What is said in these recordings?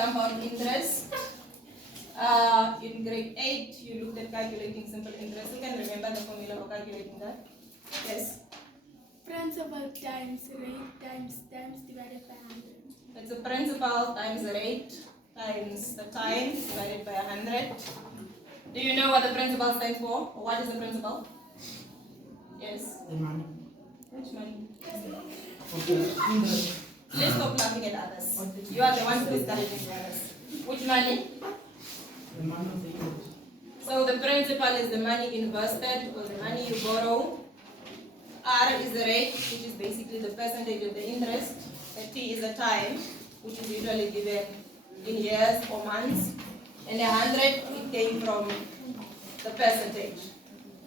compound interest. In grade 8, you looked at calculating simple interest. You can remember the formula for calculating that? Yes? Principal times rate times divided by 100. It's the principal times the rate times the time divided by 100. Do you know what the principal stands for? Or what is the principal? Yes? The money. Which money? Okay. Let's stop laughing at others. You are the one who is discouraging the others. Which money? The money of the interest. So the principal is the money invested or the money you borrow. R is the rate, which is basically the percentage of the interest. And T is the time, which is usually given in years or months. And 100, it came from the percentage.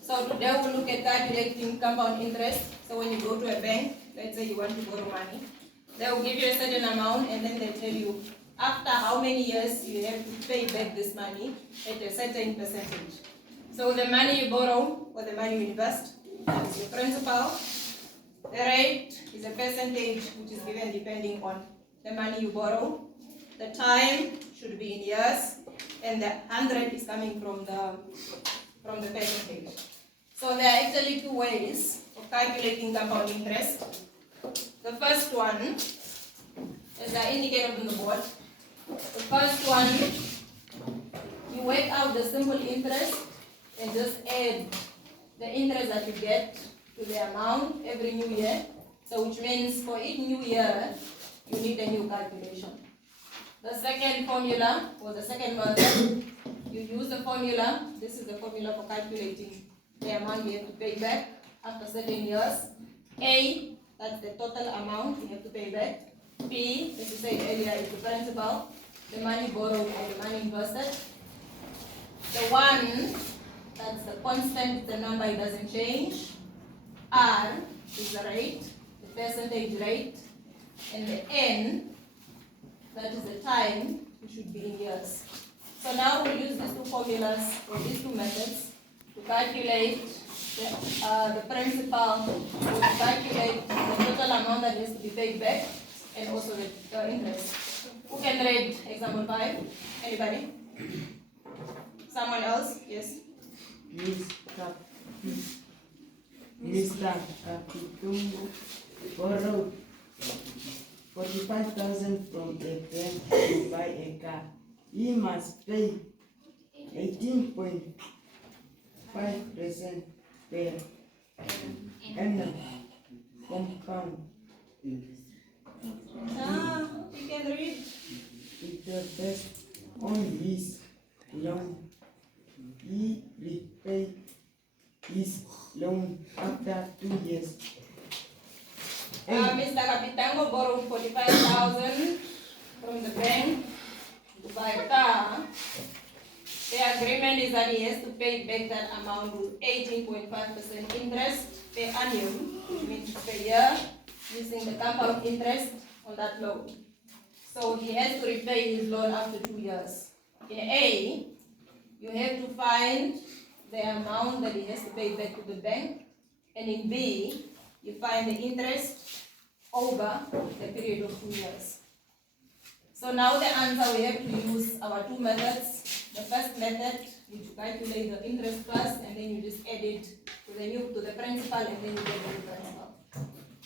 So today we'll look at calculating compound interest. So when you go to a bank, let's say you want to borrow money, they will give you a certain amount and then they tell you after how many years you have to pay back this money at a certain percentage. So the money you borrow or the money you invest is the principal. The rate is a percentage which is given depending on the money you borrow. The time should be in years, and the 100 is coming from the percentage. So there are actually two ways of calculating compound interest. The first one, as I indicated on the board, the first one, you work out the simple interest and just add the interest that you get to the amount every new year. So which means for each new year, you need a new calculation. The second formula, or the second method, you use the formula. This is the formula for calculating the amount you have to pay back after certain years. A, that's the total amount you have to pay back. P, as you said earlier, is the principal, the money borrowed or the money invested. The 1, that's the constant, the number, it doesn't change. R is the rate, the percentage rate. And the N, that is the time, it should be in years. So now we'll use these two formulas or these two methods to calculate the principal, or to calculate the total amount that has to be paid back, and also the interest. Who can read example 5? Anybody? Someone else? Yes? Mr. Kapitungu borrowed 45,000 from a bank to buy a car. He must pay 18.5% per annum compound. You can read. Interest on his loan. He repaid his loan after 2 years. Mr. Kapitango borrowed 45,000 from the bank to buy a car. The agreement is that he has to pay back that amount with 18.5% interest per annum, which means per year, using the compound interest on that loan. So he has to repay his loan after 2 years. In A, you have to find the amount that he has to pay back to the bank, and in B, you find the interest over the period of 2 years. So now the answer, we have to use our two methods. The first method, you calculate the interest first, and then you just add it to the principal, and then you get the new principal.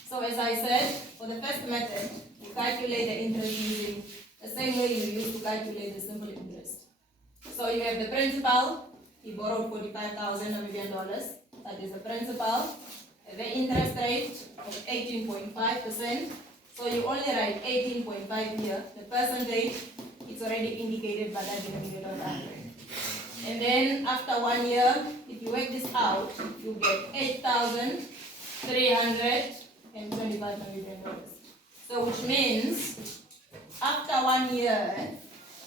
So as I said, for the first method, you calculate the interest using the same way you used to calculate the simple interest. So you have the principal. He borrowed 45,000 Namibian dollars. That is the principal. The interest rate of 18.5%. So you only write 18.5 here. The percentage, it's already indicated by that denominator of 100. And then after 1 year, if you work this out, you get 8,325 Namibian dollars. So which means after 1 year,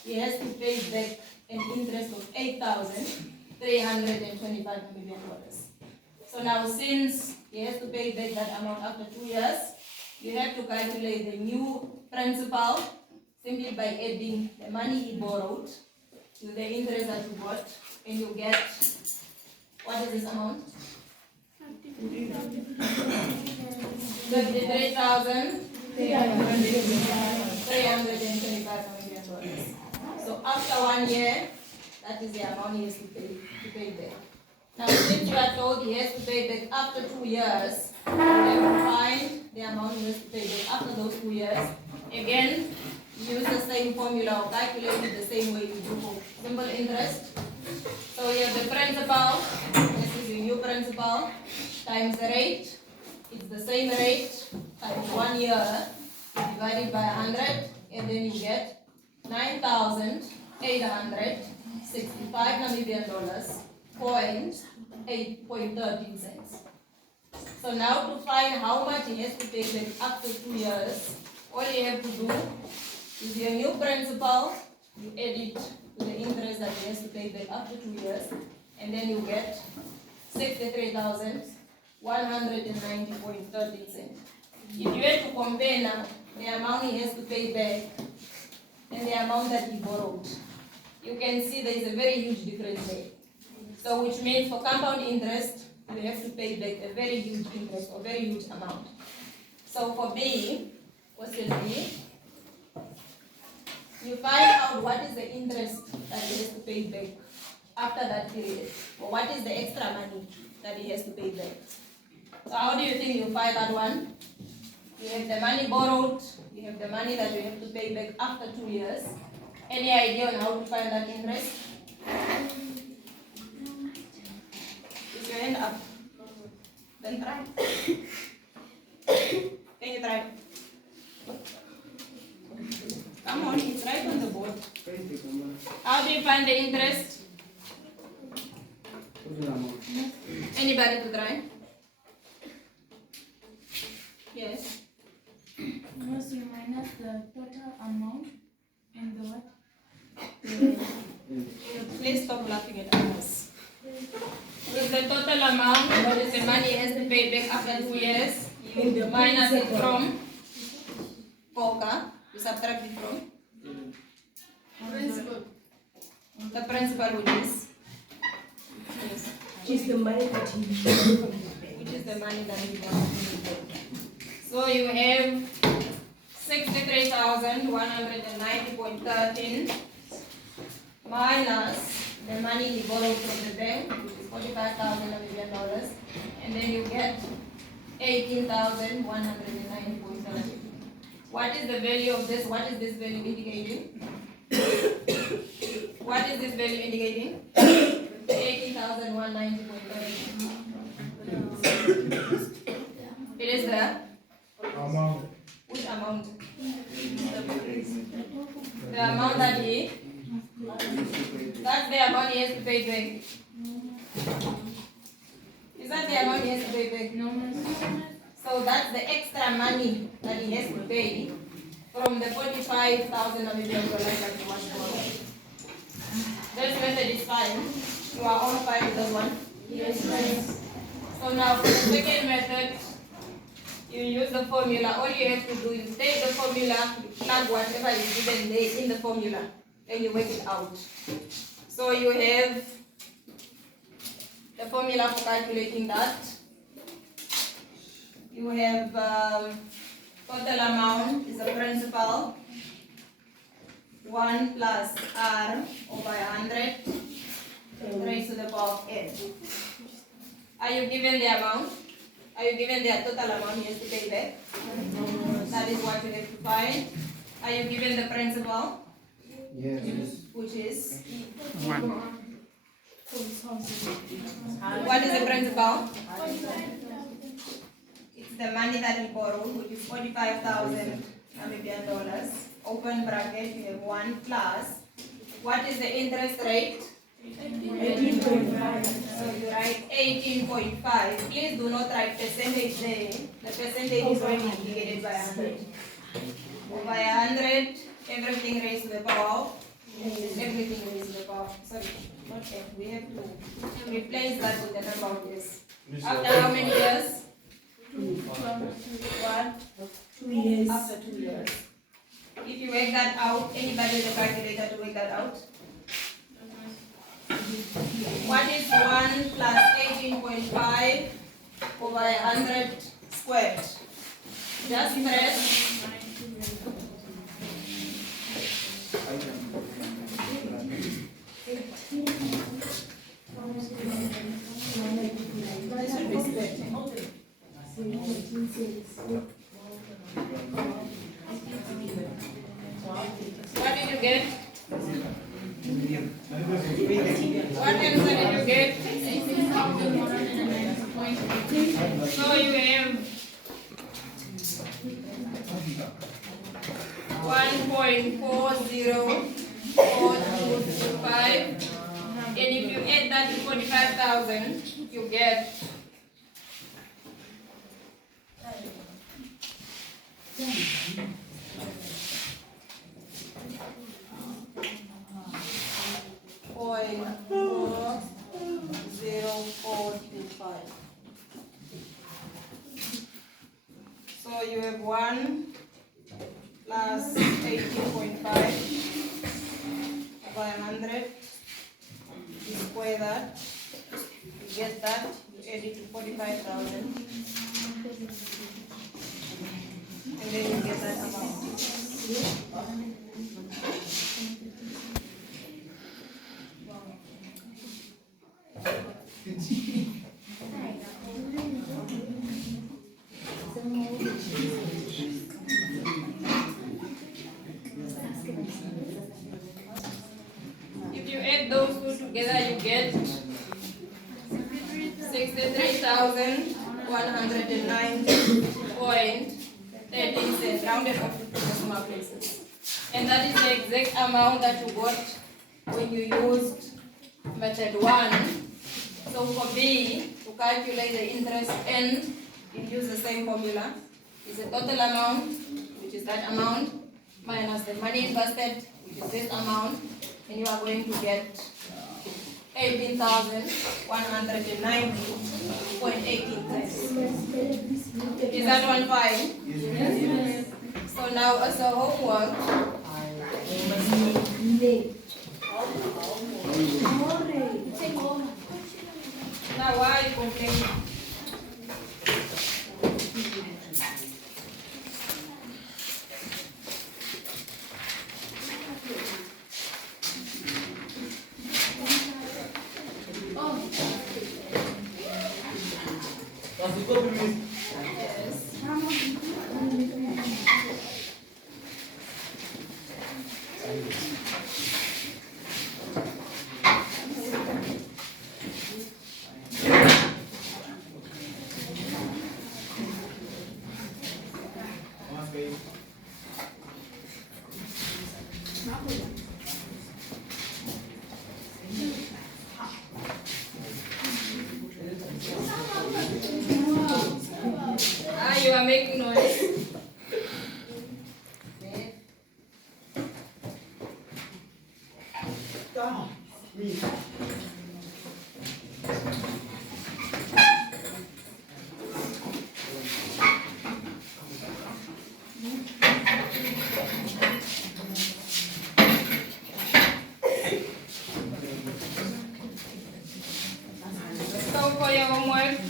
he has to pay back an interest of 8,325 Namibian dollars. So now since he has to pay back that amount after 2 years, you have to calculate the new principal simply by adding the money he borrowed to the interest that you got, and you get, what is this amount? 53,325 Namibian dollars. So after 1 year, that is the amount he has to pay back. Now, since you are told he has to pay back after 2 years, you have to find the amount he has to pay back after those 2 years. Again, use the same formula or calculate it the same way you do for simple interest. So you have the principal, this is your new principal, times the rate. It's the same rate times 1 year divided by 100, and then you get 9,865 Namibian dollars, 8.13 cents. So now to find how much he has to pay back after 2 years, all you have to do is your new principal, you add it to the interest that he has to pay back after 2 years, and then you get 63,190.13 cents. If you have to compare now the amount he has to pay back and the amount that he borrowed, you can see there is a very huge difference there. So which means for compound interest, you have to pay back a very huge interest or very huge amount. So for B, question B, you find out what is the interest that he has to pay back after that period, or what is the extra money that he has to pay back. So how do you think you find that one? You have the money borrowed, you have the money that you have to pay back after 2 years. Any idea on how to find that interest? Put your hand up. Then try. Can you try? Come on, it's right on the board. How do you find the interest? Anybody to try? Yes. Once you minus the total amount and the what? Please stop laughing at us. With the total amount, what is the money he has to pay back after 2 years? You minus it from FOCA. You subtract it from Principal. the principal, which is Which is the money that he which is the money that he wants to pay. So you have 63,190.13 minus the money he borrowed from the bank, which is 45,000 Namibian dollars, and then you get 18,190.13. What is the value of this? What is this value indicating? What is this value indicating? 18,190.13. It is the Amount. which amount? The amount that he. That's the amount he has to pay back. Is that the amount he has to pay back? No. So that's the extra money that he has to pay from the 45,000 Namibian dollars that he wants to borrow. This method is fine. You are all fine with that one? Yes. So now for the second method, you use the formula. All you have to do is take the formula, you plug whatever is given there in the formula, and you work it out. So you have the formula for calculating that. You have total amount is the principal, 1 plus R over 100 raised to the power of n. Are you given the amount? Are you given the total amount he has to pay back? That is what you have to find. Are you given the principal? Yes. Which is? 1. What is the principal? It's the money that he borrowed, which is 45,000 Namibian dollars. Open bracket, you have 1 plus. What is the interest rate? 18.5. So you write 18.5. Please do not write percentage there. The percentage is already indicated by 100. Over 100, everything raised to the power of, everything raised to the power of, sorry, not F. We have to replace that with the number of years. After how many years? 1. 2 years. After 2 years. If you work that out, anybody with a calculator to work that out? What is 1 plus 18.5 over 100 squared? Just press What did you get? What answer did you get? So you have 1.40425, and if you add that to 45,000, you get 0.40425. So you have 1 plus 18.5 by 100. You square that, you get that, you add it to 45,000, and then you get that amount. If you add those two together, you get 63,190.13 cents, rounded off to decimal places. And that is the exact amount that you got when you used method 1. So for B, to calculate the interest N, you use the same formula. It's the total amount, which is that amount, minus the money invested, which is this amount, and you are going to get 18,190.18 cents. Is that one fine? Yes. So now as a homework, now why are you complaining? You are making noise. So for your homework,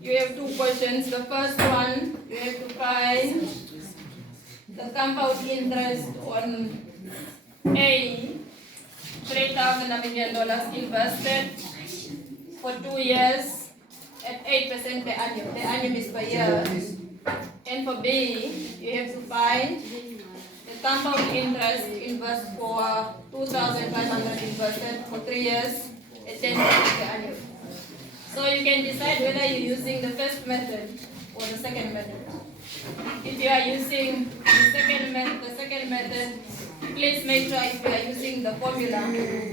you have two questions. The first one, you have to find the compound interest on A, $3,000 Namibian invested for 2 years at 8% per annum. The annum is per year. And for B, you have to find the compound interest invest for 2,500 invested for 3 years at 10% per annum. So you can decide whether you're using the first method or the second method. If you are using the second method, please make sure if you are using the formula,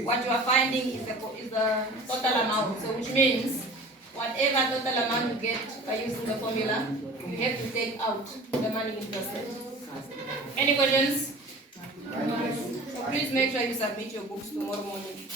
what you are finding is the total amount. So which means whatever total amount you get by using the formula, you have to take out the money invested. Any questions? So please make sure you submit your books tomorrow morning.